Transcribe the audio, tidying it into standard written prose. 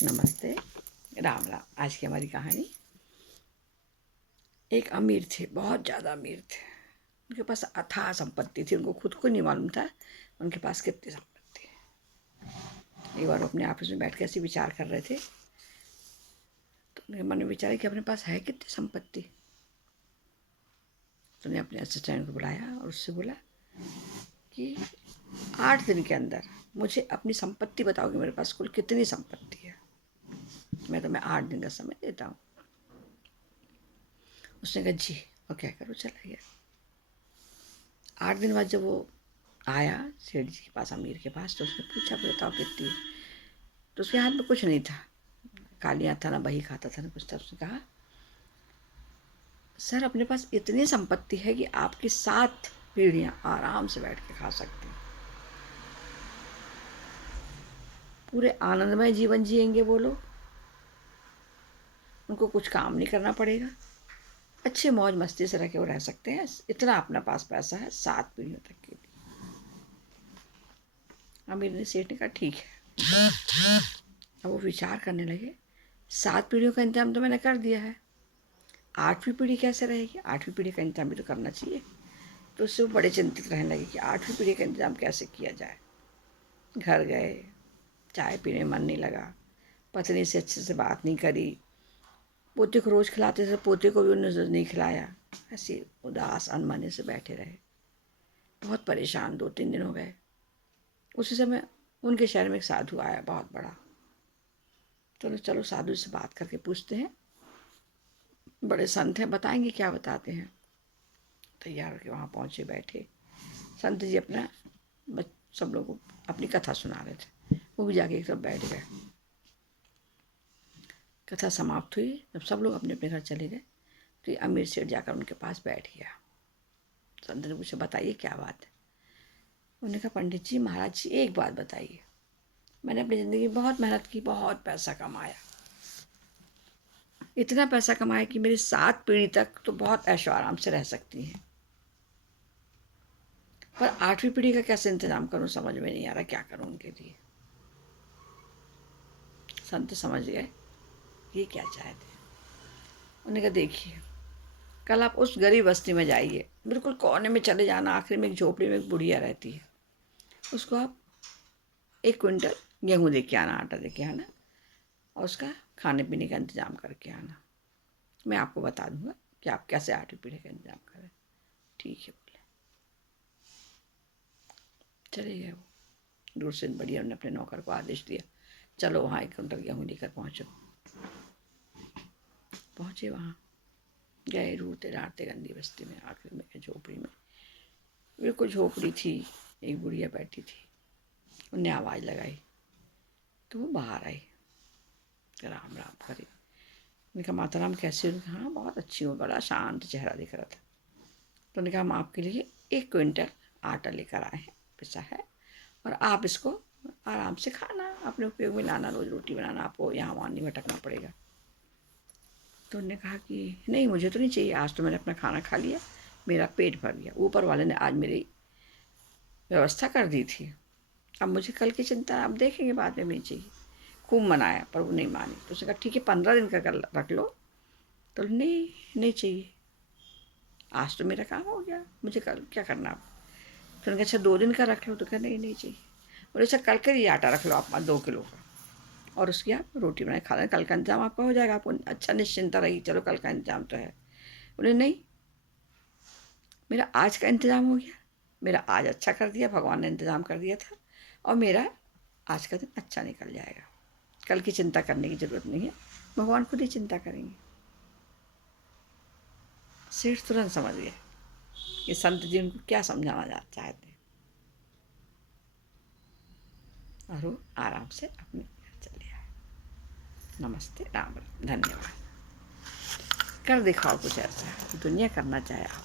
नमस्ते, राम राम। आज की हमारी कहानी, एक अमीर थे, बहुत ज़्यादा अमीर थे। उनके पास अथाह संपत्ति थी। उनको खुद को नहीं मालूम था उनके पास कितनी संपत्ति है। एक बार वो अपने ऑफिस में बैठ के ऐसे विचार कर रहे थे, तो उनके मन में विचार कि अपने पास है कितनी संपत्ति। तो उन्हें अपने असिस्टेंट को बुलाया और उससे बोला कि 8 दिन के अंदर मुझे अपनी संपत्ति बताओ कि मेरे पास कुल कितनी संपत्ति है। मैं तुम्हें 8 दिन का समय देता हूँ। उसने कहा जी, और क्या करो, चला गया। 8 दिन बाद जब वो आया सेठ जी के पास, अमीर के पास, तो उसने पूछा बताओ कितनी। तो उसके हाथ में कुछ नहीं था, कालियाँ था, ना बही खाता था, ना कुछ था। उसने कहा सर, अपने पास इतनी संपत्ति है कि आपकी 7 पीढ़ियाँ आराम से बैठ के खा सकती हैं। पूरे आनंदमय जीवन जिएंगे वो लोग। उनको कुछ काम नहीं करना पड़ेगा, अच्छे मौज मस्ती से रह के वो रह सकते हैं। इतना अपने पास पैसा है 7 पीढ़ियों तक के लिए। अमीर ने सेठ ने कहा ठीक है। अब वो विचार करने लगे, 7 पीढ़ियों का इंतजाम तो मैंने कर दिया है, 8वीं पीढ़ी कैसे रहेगी। 8वीं पीढ़ी का इंतजाम भी तो करना चाहिए। तो उससे वो बड़े चिंतित रहने लगे कि 8वीं पीढ़ी का इंतजाम कैसे किया जाए। घर गए, चाय पीने मन नहीं लगा, पत्नी से अच्छे से बात नहीं करी, पोते को रोज़ खिलाते थे, पोते को भी उन्होंने नहीं खिलाया। ऐसे उदास अनमने से बैठे रहे, बहुत परेशान। 2-3 दिन हो गए। उसी समय उनके शहर में एक साधु आया, बहुत बड़ा। चलो साधु से बात करके पूछते हैं, बड़े संत हैं, बताएंगे क्या बताते हैं। तैयार होकर वहाँ पहुँचे, बैठे। संत जी अपना सब लोगों को अपनी कथा सुना रहे थे। वो भी जाके एक तरफ बैठ गए। कथा समाप्त हुई, जब सब लोग अपने अपने घर चले गए, तो ये अमीर सेठ जाकर उनके पास बैठ गया। संत ने पूछा बताइए क्या बात है। उन्होंने कहा पंडित जी, महाराज जी, एक बात बताइए। मैंने अपनी ज़िंदगी में बहुत मेहनत की, बहुत पैसा कमाया, इतना पैसा कमाया कि मेरी 7 पीढ़ी तक तो बहुत ऐशो आराम से रह सकती हैं, पर 8वीं पीढ़ी का कैसे इंतजाम करूं, समझ में नहीं आ रहा क्या करूं उनके लिए। संत समझ गए ये क्या चाहते हैं। उन्होंने कहा देखिए, कल आप उस गरीब बस्ती में जाइए, बिल्कुल कोने में चले जाना, आखिर में एक झोपड़ी में एक बुढ़िया रहती है, उसको आप 1 क्विंटल गेहूँ दे के आना, आटा दे के आना, और उसका खाने पीने का इंतज़ाम करके आना। मैं आपको बता दूंगा कि आप कैसे 8वीं पीढ़ी का इंतज़ाम करें। ठीक है बोले, चले गए वो। दूर से बढ़िया उन्होंने अपने नौकर को आदेश दिया, चलो वहाँ 1 क्विंटल गेहूँ लेकर पहुँचो। पहुँचे वहाँ, गए, रूठते डांटते गंदी बस्ती में, आखिर में झोपड़ी में। बिल्कुल झोपड़ी थी, एक बुढ़िया बैठी थी। उनने आवाज़ लगाई तो वो बाहर आई, राम राम करी। उन्होंने कहा माता राम कैसे हो। हाँ बहुत अच्छी हूँ, बड़ा शांत चेहरा दिख रहा था। तो उन्होंने कहा हम आपके लिए 1 क्विंटल आटा लेकर आए हैं, पिसा है, और आप इसको आराम से खाना, अपने उपयोग में लाना, रोज़ रोटी बनाना, आपको यहाँ वहाँ नहीं भटकना पड़ेगा। तो उन्होंने कहा कि नहीं, मुझे तो नहीं चाहिए, आज तो मैंने अपना खाना खा लिया, मेरा पेट भर गया, ऊपर वाले ने आज मेरी व्यवस्था कर दी थी, अब मुझे कल की चिंता आप देखेंगे, बाद में नहीं चाहिए। खूब मनाया पर वो नहीं मानी। तो उसने कहा ठीक है 15 दिन का कर रख लो। तो नहीं, नहीं चाहिए, आज तो मेरा काम हो गया, मुझे कल क्या करना आप। तो उन्होंने कहा अच्छा 2 दिन का रख लो। तो कहा नहीं, नहीं चाहिए। बोले अच्छा कल का ये आटा रख लो आप 2 किलो का, और उसकी आप रोटी बनाए खा लें, कल का इंतजाम आपका हो जाएगा, आपको अच्छा निश्चिंता रही, चलो कल का इंतजाम तो है। बोले नहीं, मेरा आज का इंतजाम हो गया, मेरा आज अच्छा कर दिया, भगवान ने इंतजाम कर दिया था, और मेरा आज का दिन अच्छा निकल जाएगा, कल की चिंता करने की ज़रूरत नहीं है, भगवान खुद ही चिंता करेंगे। सेठ तुरंत समझ गए कि संत जी उनको क्या समझाना चाहते हैं, और वो आराम से अपने घर चले आए। नमस्ते, राम राम, धन्यवाद। कर दिखाओ कुछ ऐसा दुनिया करना चाहे आप।